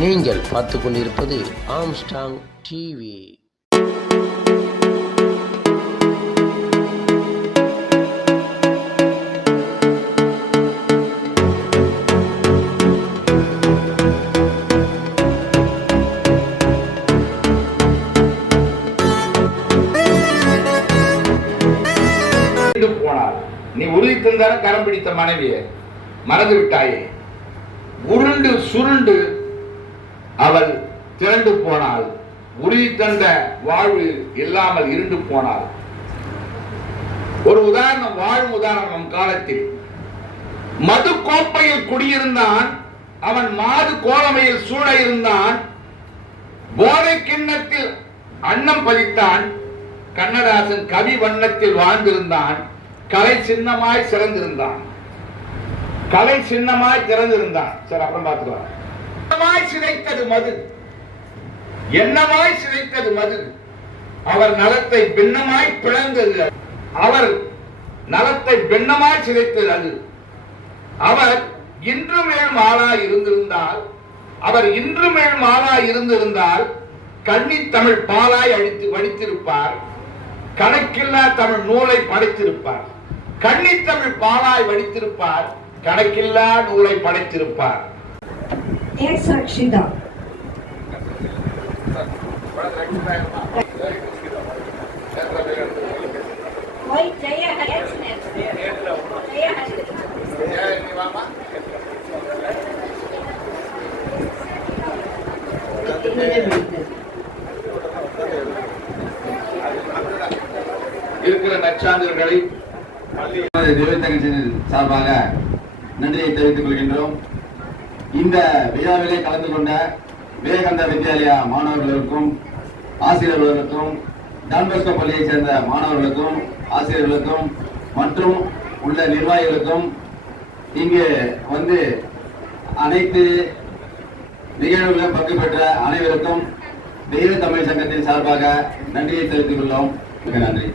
நீங்கள் பார்த்து கொண்டிருப்பது ஆம்ஸ்டாங் டிவி. போனார். நீ உறுதி தந்தான கரம் பிடித்த மனைவியை மறந்து விட்டாயே. உருண்டு சுருண்டு அவள் திரண்டு போனாள். உறுதி தந்த வாழ்வு இல்லாமல் இருண்டு போனாள். ஒரு உதாரணம், வாழும் உதாரணம். காலத்தில் மது கோப்பையில் குடியிருந்தான், அவன் மாது கோலமையில் சூழ இருந்தான். போதை கிண்ணத்தில் அன்னம் பதித்தான். கண்ணதாசன் கவி வண்ணத்தில் வாழ்ந்திருந்தான். கலை சின்னமாய் சிறந்திருந்தான். கலை சின்னமாய் திறந்திருந்தான். சரி, அப்புறம் பார்த்துக்கலாம். என்னமாய் சிதைத்தது மது, என்னமாய் சிதைத்தது மது. அவர் நலத்தை பின்னமாய் பிளந்தது. அவர் நலத்தை பின்னமாய் சிதைத்தது அது. அவர் இன்று மேலும் ஆளாய் இருந்திருந்தால், அவர் இன்று மேலும் ஆளாய் இருந்திருந்தால் கன்னி தமிழ் பாலாய் அடித்து வடித்திருப்பார். கணக்கில்லா தமிழ் நூலை படைத்திருப்பார். கன்னி தமிழ் பாலாய் வடித்திருப்பார். கணக்கில்லா நூலை படைத்திருப்பார். இருக்கிற நற்சான்றுகளை சார்பாக நன்றியை தெரிவித்துக் கொள்கின்றோம். இந்த விழாவிலே கலந்து கொண்ட விவேகானந்தா வித்யாலயா மாணவர்களுக்கும் ஆசிரியர்களுக்கும் டான் பாஸ்கோ பள்ளியைச் சேர்ந்த மாணவர்களுக்கும் ஆசிரியர்களுக்கும் மற்றும் உள்ள நிர்வாகிகளுக்கும் இங்கு வந்து அனைத்து நிகழ்வுகளிலும் பங்கு பெற்ற அனைவருக்கும் தெய்வ தமிழ் சங்கத்தின் சார்பாக நன்றியை தெரிவித்துக் கொள்வோம். நன்றி.